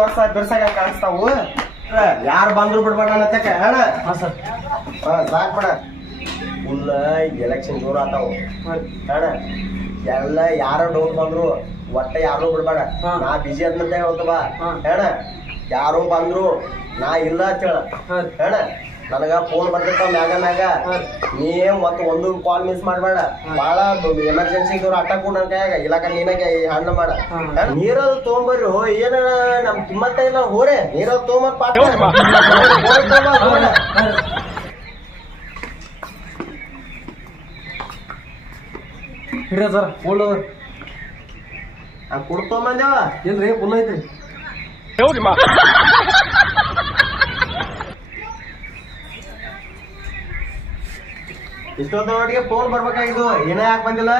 ವರ್ಷ ಬಿರ್ಸಾಗ ಕಾಣಿಸ್ತಾವು ಯಾರು ಬಂದ್ರು ಬಿಡ್ಬೇಡ ಅನ್ನತ್ತಕ ಹೇಳ ಸಾಕ್ ಬಿಡ ಫುಲ್ ಎಲೆಕ್ಷನ್ ಜೋರ್ ಆತಾವು ಹೇಳ ಎಲ್ಲ ಯಾರ ಡೌಟ್ ಬಂದ್ರು ಒಟ್ಟ ಯಾರು ಬಿಡ್ಬೇಡ ನಾ ಬಿಜಿ ಅಂತ ಹೇಳ್ತವ ಹೇಳ ಯಾರು ಬಂದ್ರು ನಾ ಇಲ್ಲ ಅಂತ ಹೇಳ ನನಗ ಫೋನ್ ಬರ್ತಿರ್ತಾವ ಮ್ಯಾಗ ನೀ ಮತ್ತ ಒಂದು ಕಾಲ್ ಮಿಸ್ ಮಾಡ್ಬೇಡ ಬಾಳ ಎಮರ್ಜೆನ್ಸಿ ಇದ್ದವ್ರು ಅಟ್ಟ ಕೂಡ ಇಲಾಖ ನೀನಾಗ ಹಣ್ಣು ಮಾಡ ನೀರದು ತೊಗೊಂಬರ್ರಿ ಏನ ನಮ್ ಕಿಮ್ಮತ್ತ ಇಲ್ಲ ಹೋರೆ ನೀರದು ತೊಗೊಂಬರ್ ಪಾಠ ಹಿಡ್ರಿ ಸರ್ ಓಲ್ಡ್ ಕುಡ್ಕೊಂಬಂದೇವ ಇಲ್ರಿ ಫುಲ್ ಐತ್ರಿ ಇಷ್ಟೊತ್ತೊಟ್ಟಿಗೆ ಫೋನ್ ಬರ್ಬೇಕಾಗಿದ್ದು ಏನೇ ಯಾಕೆ ಬಂದಿಲ್ಲ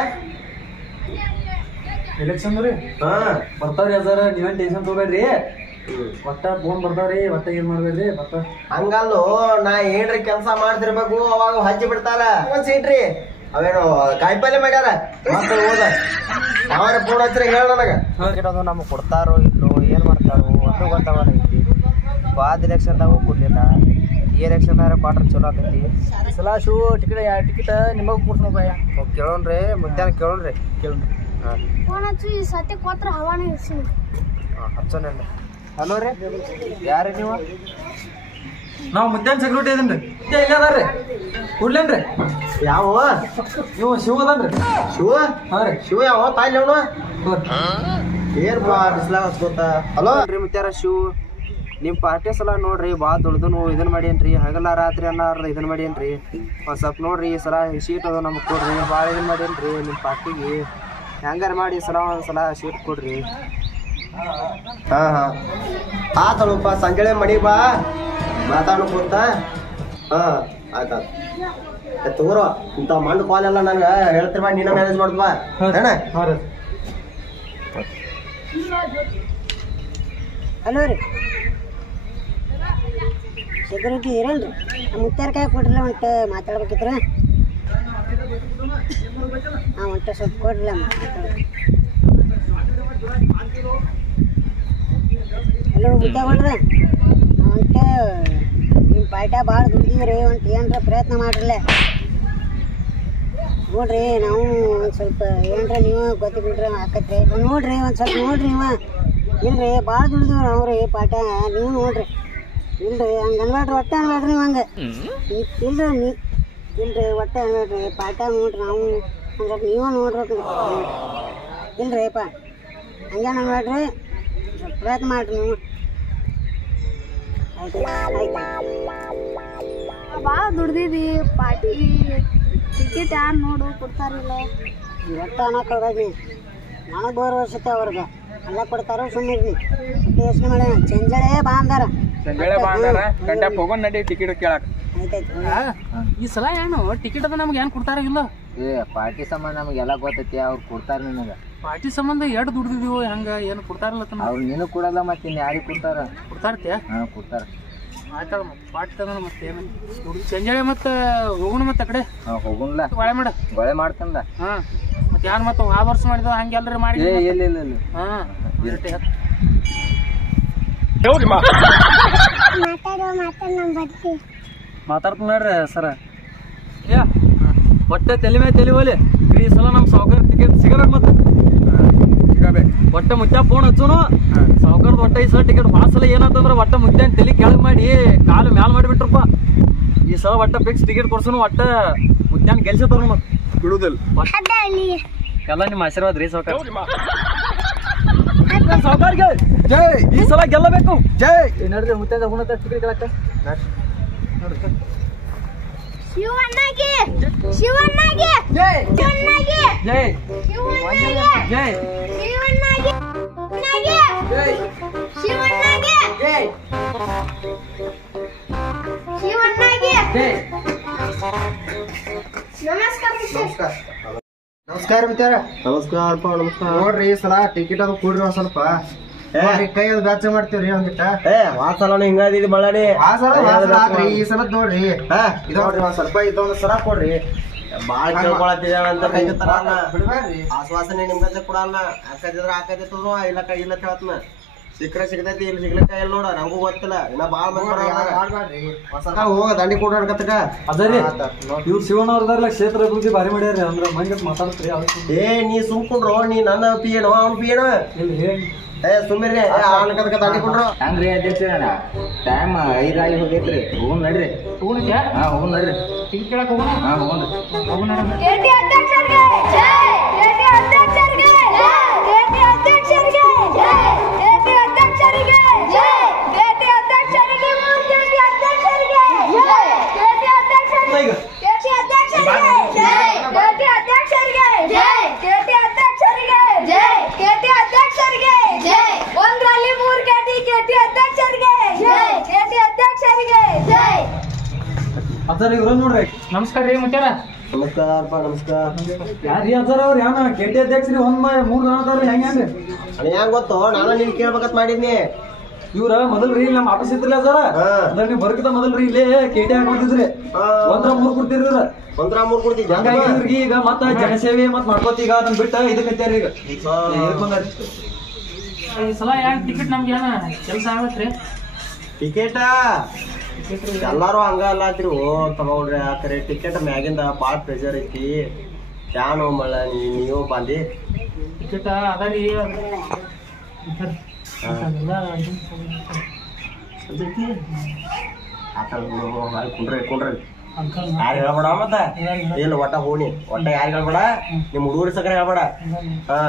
ಎಲೆಕ್ಷನ್ ರೀ ಬರ್ತಾವ್ರಿ ಸರ್ ನೀವೇನ್ ಟೆನ್ಷನ್ ತಗೋಬೇಡ್ರಿ ಒಟ್ಟ ಫೋನ್ ಬರ್ತಾವ್ರಿ ಒಟ್ಟ ಏನ್ ಮಾಡ್ಬೇಡ್ರಿ ಬರ್ತಾವ ಹಂಗಲ್ಲು ನಾ ಏನ್ರಿ ಕೆಲ್ಸ ಮಾಡ್ತಿರ್ಬೇಕು ಅವಾಗ ಹಚ್ಚಿ ಬಿಡ್ತಾರ ಒಂದ್ ಸೀಟ್ರಿ ಅವೇನು ಕಾಯಿಪಲ್ಲೆ ಮಾಡ್ಯಾರ ಮತ್ತೆ ಹೋದ ಯಾವಾರ ಫೋನ್ ಹಚ್ಚಿರ ಹೇಳ ನನಗ ಟಿಕೆಟ್ ನಮ್ಗೆ ಕೊಡ್ತಾರೋ ಇಲ್ಲೋ ಏನ್ ಮಾಡ್ತಾರೋ ಅದು ಗೊತ್ತಾಗೈತಿ ಬಾದ್ ಎಲೆಕ್ಷನ್ದಾಗೂ ಕೊಡ್ಲಿಲ್ಲ ಈ ಎಲೆಕ್ಷನ್ದಾರ ಕ್ವಾರ್ಟರ್ ಚಲೋ ಆಕೈತಿ ಸಲ ಶೂ ಟಿಕೆಟ್ ನಿಮಗ್ ಕೊಡ್ಸೋ ಭಯ ಕೇಳೋಣ್ರಿ ಮಧ್ಯಾಹ್ನ ಕೇಳೋಣ್ರಿ ಹಚ್ಚೋಣ ಹಲೋ ರೀ ಯಾರೀ ನೀವು ನಾವ್ ಮಧ್ಯಾಹ್ನ ಸೆಕ್ಯೂರಿಟಿ ಇದೀನ್ರಿ ಇಲ್ಲ ಅದಾರ್ರಿ ಕೊಡ್ಲೇನ್ರಿ ಯಾವ ನೀವು ಶಿವ ಅದನ್ರಿ ಶಿವ ಹಾ ರೀ ಶಿವ ಯಾವ ಪಾಯ್ಲಿ ಅವನು ಏನ್ ಬಿಸ್ಲಾಗ ಹಚ್ಕೋತ ಹಲೋ ರೀ ಮುತ್ಯಾರ ಶೂ ನಿಮ್ ಪಾರ್ಟಿ ಸಲ ನೋಡ್ರಿ ಭಾಳ ದೊಡ್ಡದನು ಇದನ್ ಮಾಡೇನ್ರಿ ಹಗಲ ರಾತ್ರಿ ಅನ್ನಾರ ಇದನ್ ಮಾಡೇನ್ರಿ ಒಂದ್ ಸ್ವಲ್ಪ ನೋಡ್ರಿ ಈ ಸಲ ಶೀಟ್ ಅದು ನಮಗ್ ಕೊಡ್ರಿ ಭಾಳ ಇದನ್ ಮಾಡೇನ್ರಿ ನಿಮ್ ಪಾರ್ಟಿಗೆ ಹೆಂಗಾರ ಮಾಡಿ ಸಲ ಒಂದ್ಸಲ ಶೀಟ್ ಕೊಡ್ರಿ ಹಾ ಆತಳಪ್ಪ ಸಂಜೆ ಮಡಿ ಬಾ ಮಾತಾಡೋ ಕೂತ ಹಾ ಆಯ್ತಾಯ್ತು ತಗೋರೋ ಇಂಥ ಮಣ್ಣು ಕಾಲ್ ಎಲ್ಲ ನಂಗೆ ಹೇಳ್ತಿರ್ ಬಾ ನೀನ ಮ್ಯಾನೇಜ್ ಮಾಡ್ದ್ ಬಾ ಹೇಳ ಹಲೋ ರೀ ಸೆಕ್ಯೂರಿಟಿ ಇರಲ್ರಿ ಮುತ್ತಾರ ಕೈ ಕೊಡ್ರಲ್ಲ ಒಂಟ ಮಾತಾಡ್ಬೇಕಿದ್ರ ಒಂಟ ಸ್ವಲ್ಪ ಕೊಡ್ರಲ್ಲ ಹಲೋ ಮುತ್ತ ಕೊಡ್ರಿ ಒಂಟ ನಿಮ್ಮ ಪಾಠ ಭಾಳ ದುಡ್ದಿವ್ರಿ ಒಂಟ ಏನರ ಪ್ರಯತ್ನ ಮಾಡ್ರಲ್ಲ ನೋಡ್ರಿ ನಾವು ಒಂದು ಸ್ವಲ್ಪ ಏನರ ನೀವು ಗೊತ್ತಿಬಿಟ್ರೆ ಆಕತ್ರಿ ನೋಡ್ರಿ ಒಂದು ಸ್ವಲ್ಪ ನೋಡ್ರಿ ನೀವು ಇಲ್ರಿ ಭಾಳ ದುಡ್ದಿವ್ರಿ ನಾವು ರೀ ಪಾಠ ನೀವು ನೋಡ್ರಿ ಇಲ್ರಿ ಹಂಗೆ ಅನ್ಬೇಡ್ರಿ ಒಟ್ಟೆ ಅನ್ಬೇಡ್ರಿ ನೀವು ಹಂಗೆ ಇಲ್ರಿ ಇಲ್ರಿ ಒಟ್ಟೆ ಅನ್ಬೇಡ್ರಿ ಪಾಠ ನೋಡ್ರಿ ನಾವು ಹಂಗಾರೆ ನೀವು ನೋಡ್ರಿ ಇಲ್ರಿ ಅಪ್ಪ ಹಂಗೇನು ಅನ್ಬೇಡ್ರಿ ಪ್ರಯತ್ನ ಮಾಡ್ರಿ ನೀವು ಆಯ್ತು ಭಾಳ ದುಡ್ದಿದಿ ಪಾರ್ಟಿಗೆ ಟಿಕೆಟ್ ಯಾರು ನೋಡು ಕೊಡ್ತಾರಿಲ್ಲ ಒಟ್ಟು ಅನ್ನಕ್ಕೆ ಹೋಗಿ ನನಗೆ ಬೋರ್ ವರ್ಷತ್ತೆ ಅವ್ರಿಗೆ ಎಲ್ಲ ಕೊಡ್ತಾರೋ ಸುಮ್ಮನೆ ಯೋಚನೆ ಮಾಡ ಚಂಜಳೆ ಬಾ ಅಂದಾರ ಟಿಕೆಟ್ ಕೇಳಕ್ ಈ ಸಲ ಏನು ಟಿಕೆಟ್ ಅದ ನಮ್ಗೆ ಏನ್ ಕೊಡ್ತಾರಿಲ್ಲ ಪಾರ್ಟಿ ಸಂಬಂಧ ನಮಗೆಲ್ಲ ಗೊತ್ತೈತಿ ಅವ್ರು ಕೊಡ್ತಾರ ನಿನಗ ಪಾರ್ಟಿ ಸಂಬಂಧ ಎರಡು ದುಡ್ದಿದೀವು ಹೆಂಗ ಏನು ಕೊಡ್ತಾರಲ್ಲ ಅವ್ರು ನೀನು ಕೊಡಲ್ಲ ಮತ್ತೆ ಇನ್ ಯಾರಿಗೆ ಕೊಡ್ತಾರತ್ಯಾ ಕೊಡ್ತಾರ ಆಯ್ತದ ಪಾರ್ಟಿ ತಗೊಂಡ ಮತ್ತೆ ಏನು ಚಂಜಳೆ ಮತ್ತೆ ಹೋಗೋಣ ಮತ್ತೆ ಆ ಕಡೆ ಹೋಗುನ್ಲ ಒಳೆ ಮಾಡ ಗೊಳೆ ಮಾಡ್ತಂದ ಮತ್ತೆ ಯಾರು ಮತ್ತೆ ಆ ವರ್ಷ ಮಾಡಿದ ಹಂಗೆ ಎಲ್ಲರೂ ಮಾಡಿ ಇಲ್ಲ ಮಾತಾಡ್ತ ನೋಡ್ರಿ ಸರ ಒಟ್ಟೆ ತಲೆ ಮೇಲೆ ತಲೆ ಹೋಲಿ ಈ ಸಲ ನಮ್ಮ ಸಾವುಕಾರ ಟಿಕೆಟ್ ಸಿಗಬೇಕು ಮತ್ತೆ ಒಟ್ಟೆ ಮುತ್ಯ ಫೋನ್ ಹಚ್ಚೋನು ಸಾವುಕಾರದ ಒಟ್ಟೆ ಈ ಸಲ ಟಿಕೆಟ್ ಸಲ ಏನಾತಂದ್ರೆ ಒಟ್ಟೆ ಮುತ್ಯ ತಲೆ ಕೆಳಗೆ ಮಾಡಿ ಕಾಲು ಮ್ಯಾಲ ಮಾಡಿಬಿಟ್ರಪ್ಪ ಈ ಸಲ ಒಟ್ಟೆ ಫಿಕ್ಸ್ ಟಿಕೆಟ್ ಕೊಡ್ಸೋನು ಒಟ್ಟೆ ಮುತ್ಯಾನ ಗೆಲ್ಸತ್ತವ್ರು ಮತ್ತೆ ಬಿಡುದಿಲ್ಲ ಎಲ್ಲ ನಿಮ್ಮ ಆಶೀರ್ವಾದ ರೀ ಸಾವುಕಾರ ಸಾವುಕಾರ್ಗೆ ಜೈ ಈ ಸಲ ಗೆಲ್ಲಬೇಕು ಜೈ ನೋಡ್ರಿ ಮುತ್ಯಾದ ಹುಣತ ಟಿಕೆಟ್ ಕೇಳಕ್ಕ ಶಿವಣ್ಣಗೆ ಶಿವಣ್ಣಗೆ ಜೈ ಶಿವಣ್ಣಗೆ ಜೈ ಶಿವಣ್ಣಗೆ ಜೈ ಶಿವಣ್ಣಗೆ ಜೈ ಶಿವಣ್ಣಗೆ ಜೈ ಶಿವಣ್ಣಗೆ ಜೈ ನಮಸ್ಕಾರ ನಮಸ್ಕಾರ ಮಿತ್ರ ನಮಸ್ಕಾರ ನೋಡ್ರಿ ಈ ಸಲ ಟಿಕೆಟ್ ಅದು ಕೊಡ್ರಿ ಸ್ವಲ್ಪ ಕೈ ಬ್ಯಾಚ್ ಮಾಡ್ತೀವ್ರಿ ಒಂದಿಟ್ಟ ವಾಸಲನು ಹಿಂಗಾದಿದ್ ಬಳ್ಳಾಡಿ ಈ ಸಲ ನೋಡ್ರಿ ನೋಡ್ರಿ ಒಂದ್ ಸ್ವಲ್ಪ ಇದೊಂದು ಸರ ಕೊಡ್ರಿ ಬಾಳ ಕೇಳ್ಕೊಳತ್ತಿದ ಬಿಡ್ಬೇಡ್ರಿ ಆಶ್ವಾಸನೆ ನಿಮ್ಗತ್ತೆ ಕೊಡಲ್ಲ ಹಾಕದಿದ್ರ ಹಾಕದಿತ್ತು ಇಲ್ಲ ಇಲ್ಲ ಹೇಳ್ತನ ಸಿಕ್ಕ್ರೆ ಸಿಗ್ತೈತಿ ಇಲ್ಲಿ ಸಿಗ್ಲಿಕ್ಕ ಇಲ್ಲ ನೋಡ ನಂಗೂ ಗೊತ್ತಿಲ್ಲ ಇನ್ನ ಬಾಳ ಮಾಡ್ಬೇಡ್ರಿ ಹೋಗ ದಂಡಿ ಕೊಡ್ಕತ್ತಕ ಅದರಿ ಇವ್ರು ಶಿವಣ್ಣ ಅವ್ರದಾರಲ್ಲ ಕ್ಷೇತ್ರ ಅಭಿವೃದ್ಧಿ ಭಾರಿ ಮಾಡ್ಯಾರ ಅಂದ್ರ ಮಂದಿ ಮಾತಾಡ್ತೀರಿ ನೀ ಸುಮ್ಕೊಂಡ್ರು ನೀ ನನ್ನ ಪಿಯೇನು ಅವ್ನ ಪಿಯೇನು ಸುಮ್ಮಿರ್ರಿ ಅನ್ಕದಕ ದಂಡಿ ಕೊಡ್ರು ಹಂಗ್ರಿ ಅಧ್ಯಕ್ಷ ಟೈಮ್ 5 ಆಗಿ ಹೋಗೈತ್ರಿ ಹೋಗೋಣ ನಡ್ರಿ ಹಾ ಹೋಗೋಣ ನಡ್ರಿ ಟಿಕೆಟ್ ಕೇಳಕ್ ಹೋಗೋಣ ಹಾ ಹೋಗೋಣ ಕೆಟಿ ಅಧ್ಯಕ್ಷರಿಗೆ ಜೈ ಕೆಟಿ ಅಧ್ಯಕ್ಷರಿಗೆ ಜೈ ಕೆಟಿ ಅಧ್ಯಕ್ಷರಿಗೆ ಜೈ ಕೆಟಿ ಅಧ್ಯಕ್ಷರಿಗೆ ಜೈ ಕೆಟಿ ಅಧ್ಯಕ್ಷರಿಗೆ ಕೆಟಿ ಅಧ್ಯಕ್ಷರಿಗೆ ಜೈ ಕೆಟಿ ಅಧ್ಯಕ್ಷರಿಗೆ ಕೆಟಿ ಅಧ್ಯಕ್ಷರಿಗೆ ಜೈ ಕೆಟಿ ಅಧ್ಯಕ್ಷರಿಗೆ ಜೈ ಕೆಟಿ ಅಧ್ಯಕ್ಷರಿಗೆ ಜೈ ಕೆಟಿ ಅಧ್ಯಕ್ಷರಿಗೆ ಜೈ ಒಂದ್ರಲ್ಲಿ 3 ಕೆಟಿ ಅಧ್ಯಕ್ಷರಿಗೆ ಜೈ ಕೆಟಿ ಅಧ್ಯಕ್ಷರಿಗೆ ಜೈ ಅದಾರ ಇವ್ರ ನೋಡ್ರಿ ನಮಸ್ಕಾರ ರೀ ಮುಚ್ಚಾರ ನಮಸ್ಕಾರಪ್ಪ ನಮಸ್ಕಾರ ಯಾರೀ ಅದಾರ ಅವ್ರ ಯಾನ ಕೆಟಿ ಅಧ್ಯಕ್ಷರಿ 3 ಜನ ಅದಾರ ಹೆಂಗ್ರಿ ಹೆಂಗ್ ಗೊತ್ತು ನಾನು ನಿನ್ ಕೇಳ್ಬೇಕಂತ ಮಾಡಿದ್ನಿ ಇವ್ರ ಮೊದಲ್ರಿ ನಮ್ಮ ಆಫೀಸ್ ಇದ್ರಲ್ಲ ಅದಾರ ಅದ್ರ ನೀವು ಬರ್ಕಿದ ಮೊದಲ್ರಿ ಇಲ್ಲೇ ಕೆಟಿ ಹಾಕೊಡ್ತಿದ್ರಿ 1 3 ಕೊಡ್ತಿರ್ರಿ ಒಂದ್ರ 3 ಕೊಡ್ತಿದ್ದೆ ಹಂಗಾಗಿ ಇವ್ರಿಗೆ ಈಗ ಮತ್ತ ಜನಸೇವೆ ಮತ್ ಮಾಡ್ಕೋತಿ ಈಗ ಅದನ್ನ ಬಿಟ್ಟ ಇದಕ್ಕೆ ಹತ್ಯಾರ ಈಗ ಈ ಸಲ ಯಾಕೆ ಟಿಕೆಟ್ ನಮ್ಗೆ ಏನ ಕೆಲಸ ಆಗತ್ರಿ ಟಿಕೆಟ್ ಎಲ್ಲಾರು ಹಂಗ ಅಲ್ಲಾತ್ರಿ ತಗೊಂಡ್ರಿ ಯಾಕರೆ ಟಿಕೆಟ್ ಮ್ಯಾಗಿಂದ ಬಾಳ ಪ್ರೆಷರ್ ಐತಿ ಯಾನು ಮಳ ನೀವು ಬಂದಿ ಟಿಕೆಟ್ ಅದರಿ ಕುಂಡ್ರಿ ಯಾರು ಹೇಳ್ಬೇಡ ಮತ್ತ ಇಲ್ಲ ಒಟ್ಟ ಹೋಣಿ ಒಟ್ಟ ಯಾರು ಹೇಳ್ಬೇಡ ನಿಮ್ ಹುಡುಗರು ಸಕರೆ ಹೇಳ್ಬೇಡ ಹಾ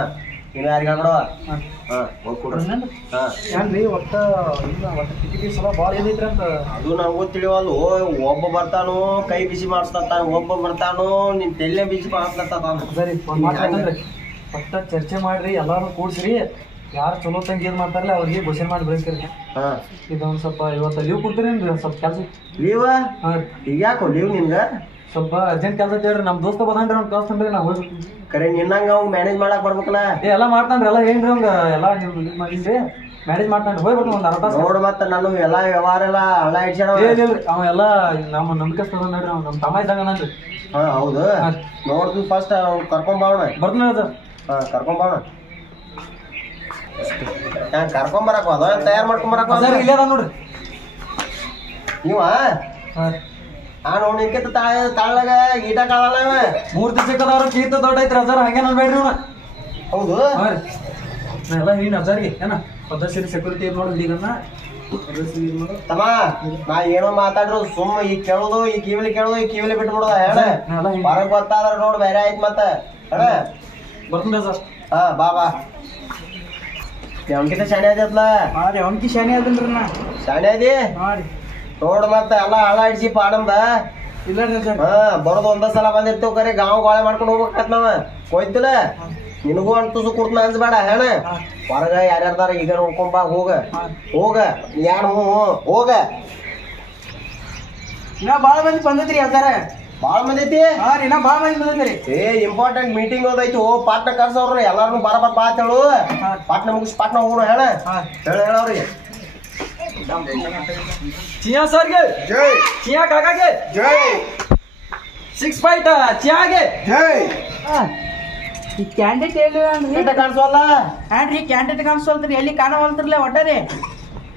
ನೀವ್ ಯಾರು ಹೇಳ್ಬೇಡ ಹಾ ಹೋಗ್ ಕೊಡ್ರಿ ಹಾ ಏನ್ರಿ ಒಟ್ಟ ಟಿಕೆಟ್ ಸಲ ಬಾಳ ಏನೈತ್ರಿ ಅಂತ ಅದು ನಂಗೂ ತಿಳಿವಲ್ಲು ಒಬ್ಬ ಬರ್ತಾನು ಕೈ ಬಿಸಿ ಮಾಡಿಸ್ತಾನ ಒಬ್ಬ ಬರ್ತಾನು ನಿನ್ ತೆಲ್ಲೆ ಬಿಸಿ ಮಾಡಿಸ್ತಾನ ಸರಿ ಒಟ್ಟ ಚರ್ಚೆ ಮಾಡ್ರಿ ಎಲ್ಲಾರು ಕೂಡ್ಸ್ರಿ ಯಾರು ಚಲೋ ತಂಗಿ ಏನ್ ಮಾಡ್ತಾರಲ್ಲ ಅವ್ರಿಗೆ ಘೋಷಣೆ ಮಾಡಿ ಬೆಳೆಸ್ಕರಿ ಹಾ ಇದೊಂದ್ ಸ್ವಲ್ಪ ಇವತ್ತ ಲೀವ್ ಕೊಡ್ತೀರೇನ್ರಿ ಸ್ವಲ್ಪ ಕೆಲ್ಸ ಲೀವ ಹಾ ಈಗ ಯಾಕೋ ಲೀವ್ ನಿಮ್ಗ ಸ್ವಲ್ಪ ಅರ್ಜೆಂಟ್ ಕೆಲಸ ಹೇಳ್ರಿ ನಮ್ ದೋಸ್ತ ಬದಾನ್ರಿ ಅವ್ನ ಕಳ್ಸ್ತನ್ರಿ ನಾ ಹೋಗ್ಬೇಕು ಕರೆ ನಿನ್ನಂಗ ಅವ್ನ್ ಮ್ಯಾನೇಜ್ ಮಾಡಕ್ ಬರ್ಬೇಕಲ್ಲ ಎಲ್ಲ ಮಾಡ್ತಾನ್ರಿ ಎಲ್ಲ ಏನ್ರಿ ಅವಂಗ ಎಲ್ಲ ನೀವು ಇದು ಮಾಡಿದ್ರಿ ಮ್ಯಾನೇಜ್ ಮಾಡ್ತಾನ್ರಿ ಹೋಗ್ಬೇಕು ಒಂದ್ ಅರ್ಧ ನೋಡ್ ಮತ್ತ ನಾನು ಎಲ್ಲಾ ವ್ಯವಹಾರ ಎಲ್ಲ ಹಳ ಇಡ್ಸ್ಯಾನ ಏನಿಲ್ರಿ ಅವ ಎಲ್ಲ ನಮ್ಮ ನಂಬಿಕಸ್ತದ ನೋಡ್ರಿ ಅವ್ನ ನಮ್ ತಮ್ಮ ಇದ್ದಂಗನನ್ರಿ ಹಾ ಹೌದು ನೋಡ್ತೀನಿ ಫಸ್ಟ್ ಕರ್ಕೊಂಬಾವಣ ಬರ್ತೀನಿ ಸರ್ ಹಾ ಕರ್ಕೊಂಬಾವಣ ಕರ್ಕೊಂಬರಕ ಅದ ತಯಾರ್ ಮಾಡ್ಕೊಂಬರಕ ಸರ್ ಇಲ್ಲೇ ಅದ ನೋಡ್ರಿ ನೀವ ಆ ನೋಡಿ ನಿನ್ಕಿಂತ ತಾಳಾಗ ಈಟ ಕಾಳಲ್ಲ ಇವ 3 ದಿವಸಕ್ಕದವ್ರ ಕೀರ್ತ ದೊಡ್ಡ ಐತ್ರಿ ಸರ್ ಹಂಗೆ ಅನ್ಬೇಡ್ರಿ ಇವ್ನ ಹೌದು ಹಾ ರೀ ನಾ ಎಲ್ಲ ನೀನ್ ಅಜಾರಿಗೆ ಏನ ಪದ್ಧತಿ ಸೆಕ್ಯೂರಿಟಿ ನೋಡಿ ಈಗ ತಮ್ಮ ನಾ ಏನೋ ಮಾತಾಡ್ರು ಸುಮ್ಮ ಈಗ ಕೇಳೋದು ಈ ಕಿವಿಲಿ ಬಿಟ್ಟು ಬಿಡೋದ ಹೇಳ ಹೊರಗ್ ಗೊತ್ತಾದ್ರ ನೋಡ್ ಬೇರೆ ಆಯ್ತು ಮತ್ತ ಹೇಳ ಬರ್ತೀನಿ ಸರ್ ಹಾ ಬಾ ಅವನ್ಕಿಂತ ಶಾಣೆ ಆದ್ಯತ್ಲ ಹಾ ರೀ ಅವನ್ಕಿ ಶಾನೆ ಅದನ್ರಿ ನಾ ಶಾಣೆ ಅದಿ ಹಾ ರೀ ನೋಡ್ ಮತ್ತ ಎಲ್ಲ ಹಳ ಇಡ್ಸಿ ಪಾಡಂದ ಇಲ್ಲ ರೀ ಸರ್ ಹಾ ಬರೋದು ಒಂದ ಸಲ ಬಂದಿರ್ತೇವ್ ಕರೆ ಗಾಂವ್ ಗಾಳೆ ಮಾಡ್ಕೊಂಡು ಹೋಗ್ಬೇಕತ್ ನಾವ ಹೋಯ್ತಿಲ್ಲ ನಿನಗೂ ಅಂತ ತುಸು ಕುಡ್ತ ಅನ್ಸ್ಬೇಡ ಹೇಳ ಹೊರಗ ಯಾರ್ಯಾರ್ದಾರ ಈಗ ನೋಡ್ಕೊಂಡ್ ಬಾ ಹೋಗ ಯಾರು ಹೋಗ ಇನ್ನ ಬಾಳ ಮಂದಿ ಬಂದೈತ್ರಿ ಯಾವ್ದಾರ ಬಾಳ ಮಂದಿ ಐತಿ ಹಾ ರೀ ಇನ್ನ ಬಾಳ ಮಂದಿ ಬಂದೈತ್ರಿ ಇಂಪಾರ್ಟೆಂಟ್ ಮೀಟಿಂಗ್ ಹೋದೈತಿ ಪಾಟ್ನ ಕರ್ಸವ್ರ ಎಲ್ಲಾರು ಬರ ಅಂತ ಹೇಳು ಪಾಟ್ನ ಮುಗಿಸಿ ಪಾಟ್ನ ಹೋಗೋಣ ಹೇಳ ಅವ್ರಿಗೆ ಚಿಯಾ ಸರ್ಗೆ ಜೈ ಚಿಯಾ ಕಾಕಾಗೆ ಜೈ 6 ಫೈಟ್ ಚಿಯಾಗೆ ಜೈ ಈ ಕ್ಯಾಂಡಿಡೇಟ್ ಎಲ್ಲಿ ಕಾಣಿಸೋಲ್ಲ ಹ್ಯಾನ್ರಿ ಕ್ಯಾಂಡಿಡೇಟ್ ಕಾಣಿಸೋಲ್ತ್ರಿ ಎಲ್ಲಿ ಕಾಣವಲ್ತಿರ್ಲ ಒಟ್ಟಾರಿ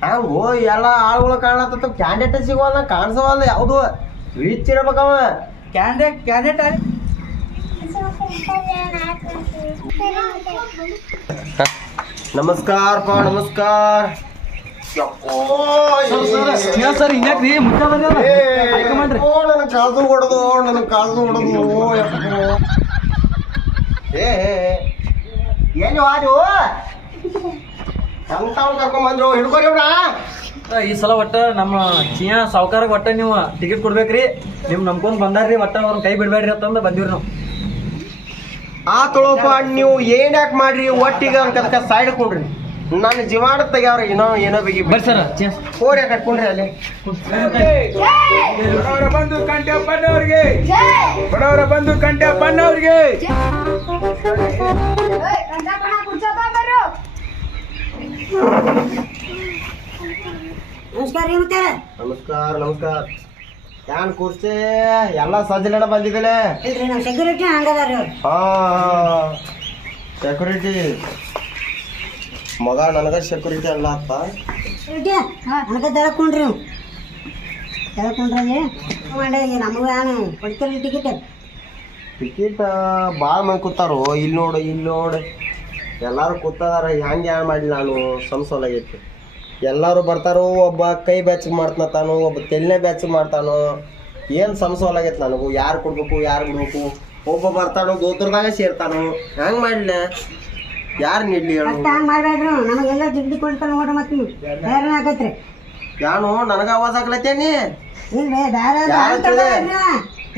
ಹಂಗು ಎಲ್ಲ ಆಳುಗಳು ಕಾಣತ್ತ ಕ್ಯಾಂಡಿಡೇಟ್ ಸಿಗೋಲ್ಲ ಕಾಣಿಸೋಲ್ಲ ಯಾವ್ದು ರೀಚ್ ಇರ್ಬೇಕವ ಕ್ಯಾಂಡಿಡೇಟ್ ನಮಸ್ಕಾರ ನಮಸ್ಕಾರ ಸರ್ ಇನ್ಯಾಕ್ರಿ ಮುಖ್ಯ ಮಾಡ್ರಿ ನನ್ನ ಕಾಸು ಹೊಡೆದು ಏನು ಅದು ಕರ್ಕೊಂಡ್ ಬಂದ್ರು ಹಿಡ್ಕೊರಿ ಈ ಸಲ ಒಟ್ಟ ನಮ್ಮ ಚಿಯಾ ಸಾವುಕಾರ ಒಟ್ಟ ನೀವು ಟಿಕೆಟ್ ಕೊಡ್ಬೇಕ್ರಿ ನಿಮ್ ನಂಬ್ಕೊಂಡ್ ಬಂದಾರ್ರಿ ಒಟ್ಟ ಅವ್ರ ಕೈ ಬಿಡ್ಬೇಡ್ರಿ ಅಂತಂದ ಬಂದಿವ್ರಿ ನಾವು ಆ ತೊಳಪ ನೀವು ಏನ್ ಯಾಕೆ ಮಾಡ್ರಿ ಒಟ್ಟಿಗೆ ಅಂತ ಸೈಡ್ ಕೊಡ್ರಿ ನನ್ನ ಜೀವಾಣ ತೆಗ್ಯಾವ್ರ ಏನೋ ಬಿಗಿ ಬರ್ರಿ ಸರ್ ಕೋರಿ ಕಟ್ಕೊಂಡ್ರಿ ಅಲ್ಲಿ ಬಡವರ ಬಂಧು ಕಂಠಪ್ಪನವ್ರಿಗೆ ಬಡವರ ಬಂಧು ಕಂಠಪ್ಪನವ್ರಿಗೆ ಕಂಠಪ್ಪನ ಕುರ್ಚಪ್ಪ ಬರು ನಮಸ್ಕಾರ ರೀ ಮುತ್ತಾರ. ನಮಸ್ಕಾರ ನಮಸ್ಕಾರ. ಯಾನ್ ಕುರ್ಚಿ ಎಲ್ಲ ಸಜ್ಜಲಡ ಬಂದಿದ್ದಲೆ. ಇಲ್ರಿ ನಮ್ಮ ಸೆಕ್ಯೂರಿಟಿ ಹಂಗದಾರ್ರಿ ಅವ್ರು. ಹಾ ಸೆಕ್ಯೂರಿಟಿ ಮಗ ನನಗ ಸೆಕ್ಯೂರಿಟಿ ಅಲ್ಲ ಅತ್ತ. ಸೆಕ್ಯೂರಿಟಿ ನನಗೆ ತೆಳಕೊಂಡ್ರಿ ನೀವು ತೆಳಕೊಂಡ್ರಿ ಮಾಡಿ ನಮಗ ಏನು ಕೊಡ್ತೀರಿ ಟಿಕೆಟ್? ಟಿಕೆಟ್ ಭಾಳ ಮಂದಿ ಕೂತಾರು. ಇಲ್ಲಿ ನೋಡು ಎಲ್ಲಾರು ಕೂತದಾರ. ಹೆಂಗೆ ಯಾರು ಮಾಡಿ ನಾನು ಸಂಸೋಲಾಗೈತಿ. ಎಲ್ಲಾರು ಬರ್ತಾರೋ, ಒಬ್ಬ ಕೈ ಬ್ಯಾಚ್ ಮಾಡ್ತಾನೋ, ಒಬ್ಬ ತೆಲ್ಲೆ ಬ್ಯಾಚ್ ಮಾಡ್ತಾನೋ. ಏನು ಸಂಸೋಲಾಗೈತಿ ನನಗೂ. ಯಾರು ಕೊಡ್ಬೇಕು ಯಾರು ಬಿಡ್ಬೇಕು. ಒಬ್ಬ ಬರ್ತಾನೋ ದೋತ್ರದಾಗ ಸೇರ್ತಾನೋ. ಹೆಂಗೆ ಮಾಡಲ ಯಾರು ನೀಡ್ಲಿ ಹೇಳು. ಮತ್ತೆ ಹಂಗೆ ಮಾಡಬೇಡ್ರಿ. ನಮಗೆಲ್ಲ ಜಿಗ್ಡಿ ಕೊಡ್ತಾನೆ ನೋಡ್ರಿ. ಮತ್ತೆ ನೀವು ಬೇರೆ ಆಗೈತ್ರಿ. ಯಾನು ನನಗ ಆವಾಜ್ ಆಗ್ಲತ್ತೇನಿ. ಇಲ್ರಿ ಬೇರೆ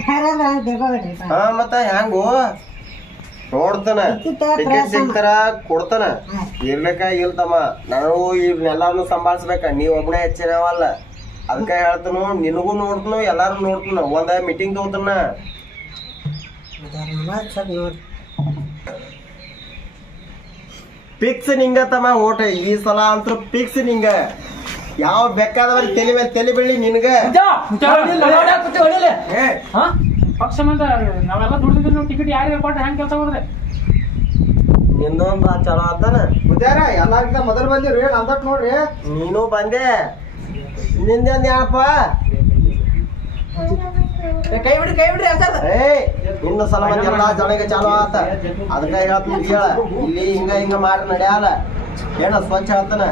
ಯಾರಾದ್ರೂ ಹಂಗೆ ತಿಳ್ಕೊಬೇಡ್ರಿ. ಹಾ ಮತ್ತ ಹೆಂಗು ನೋಡ್ತಾನ ಟಿಕೆಟ್ ಸಿಗ್ತಾರ ಕೊಡ್ತಾನ. ಇರ್ಬೇಕ ಇಲ್ತಮ್ಮ ನನಗೂ ಇವ್ನೆಲ್ಲಾರನು ಸಂಭಾಳ್ಸ್ಬೇಕ. ನೀವ್ ಒಬ್ಬನೇ ಹೆಚ್ಚಿನವಲ್ಲ. ಅದಕ್ಕ ಹೇಳ್ತನು ನಿನಗೂ ನೋಡ್ತನು ಎಲ್ಲಾರು ನೋಡ್ತನ. ಒಂದ ಮೀಟಿಂಗ್ ತಗೋತನ. ಫಿಕ್ಸ್ ನಿಂಗ ತಮ್ಮ ಓಟ ಈ ಸಲ ಅಂತೂ ಫಿಕ್ಸ್ ನಿಂಗ. ಯಾವ ಬೇಕಾದವ್ರಿಗೆ ತಲೆ ಮೇಲೆ ತಲೆ ಬೀಳಿ ನಿನ್ಗ. ಪಕ್ಷ ಮಂದ ನಾವೆಲ್ಲ ದುಡ್ದಿದ್ರಿ ನೀವು ಟಿಕೆಟ್ ಯಾರಿಗೆ ಕೊಟ್ರೆ ಹೆಂಗ್ ಕೆಲಸ ಹೋದ್ರೆ ನಿಂದೊಂದು ಚಲೋ ಆತಾನ. ಎಲ್ಲಾರ್ಗಿಂತ ಮೊದಲು ಬಂದಿರಿ ನಂದಟ್ ನೋಡ್ರಿ. ನೀನು ಬಂದೆ. ನಿಂದೊಂದ್ ಯಾಪ ಕೈ ಬಿಡ್ರಿ ಅಜ್ಜಾರ. ಇನ್ನು ಸಲ ಎಲ್ಲ ಜನಗೆ ಚಾಲು ಆತ. ಅದಕ್ಕ ಹೇಳ್ತೀನಿ ಕೇಳ. ಇಲ್ಲಿ ಹಿಂಗ ಮಾಡಿ ನಡೆಯಲ್ಲ. ಏನ ಸ್ವಚ್ಛ ಹೇಳ್ತಾನ.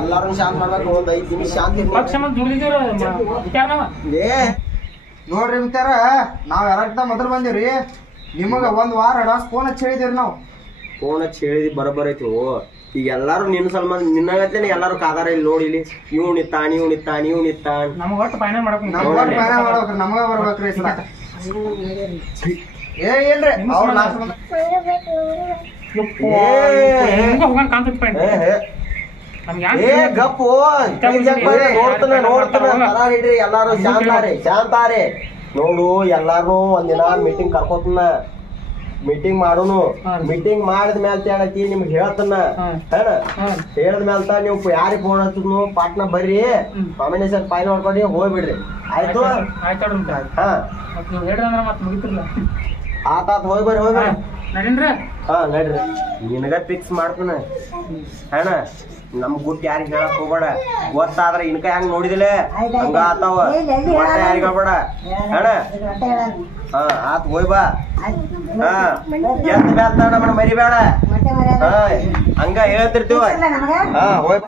ಎಲ್ಲಾರು ಶಾಂತ ಮಾಡ್ಬೇಕು. ಒಂದ್ 5 ನಿಮಿಷ ಶಾಂತಿ ಪಕ್ಷ ಮಂದಿ ದುಡ್ದಿದ್ದೀರ ಏ ನೋಡ್ರಿ ಮಿತ್ತಾರ, ನಾವ್ ಎಲ್ಲಾರ್ಗಿಂತ ಮೊದಲು ಬಂದಿವ್ರಿ. ನಿಮಗ ಒಂದ್ ವಾರ ಅಡ್ವಾನ್ಸ್ ಫೋನ್ ಹಚ್ಚಿ ಹೇಳಿದಿರಿ ನಾವು. ಫೋನ್ ಹಚ್ಚಿ ಹೇಳಿದಿ ಬರೋಬ್ಬರ ಐತಿ. ಈಗ ಎಲ್ಲಾರು ನಿನ್ನ ಸಲ್ಮಾನ್ ನಿನ್ನಗತ್ತೇನೆ ಎಲ್ಲಾರು ಕಾದಾರ. ಇಲ್ಲಿ ನೋಡಿ ಇಲ್ಲಿ ಇವ್ ನಿತ್ತಾನ್. ನಮ್ಗೆ ಒಟ್ಟು ಫೈನಲ್ ಮಾಡಕ್ ನಮಗ ಬರ್ಬೇಕ್ರಿ ಈ ಸಲ. ಏನ್ರಿ ಅವ್ರ ಹೋಗಂಗ್ ಕಾಣ್ತೈತಿ ಏ ಗಪ್ಪು ನೋಡ್ತಾನ ಹಿಡ್ರಿ. ಎಲ್ಲಾರು ಶಾಂತಾರಿ ನೋಡು. ಎಲ್ಲಾರು ಒಂದಿನ ಮೀಟಿಂಗ್ ಕರ್ಕೋತನ. ಮೀಟಿಂಗ್ ಮಾಡೋನು. ಮೀಟಿಂಗ್ ಮಾಡಿದ ಮ್ಯಾಲ ಏನೈತಿ ನಿಮ್ಗೆ ಹೇಳ್ತಾನ. ಹೇಳಿದ ಮ್ಯಾಲ ನೀವು ಯಾರಿಗೆ ಫೋನ್ ಹಚ್ಚದ್ನು ಪಾಟ್ನ ಬರ್ರಿ ಕಾಂಬಿನೇಷನ್ ಫೈನ್ ಮಾಡ್ಕೊಂಡು ಹೋಗ್ಬಿಡ್ರಿ. ಆಯ್ತು ಹಾ ಆತಾತ್ ಹೋಗ್ಬರ್ರಿ. ಹಾ ನಡ್ರಿ. ನಿನಗ ಫಿಕ್ಸ್ ಮಾಡ್ತಾನ ಅಣ್ಣ. ನಮ್ ಗುಟ್ ಯಾರಿಗ ಹೇಳಕ್ ಹೋಗ್ಬೇಡ. ಗೊತ್ತಾದ್ರ ಇನ್ಕ ಹೆಂಗ್ ನೋಡಿದಿಲ್ಲ ಹಂಗ ಆತಾವ. ಮತ್ತೆ ಯಾರಿಗ ಹೇಳ್ಬೇಡ ಅಣ್ಣ. ಹಾ ಆತ್ ಹೋಯ್ ಬಾ. ಹಾ ಎತ್ತ ಬ್ಯಾತ ನಮ್ಮನ್ನ ಮರಿಬೇಡ. ಹಾ ಹಂಗ ಹೇಳ್ತಿರ್ತೀವ. ಹಾ ಹೋಯ್.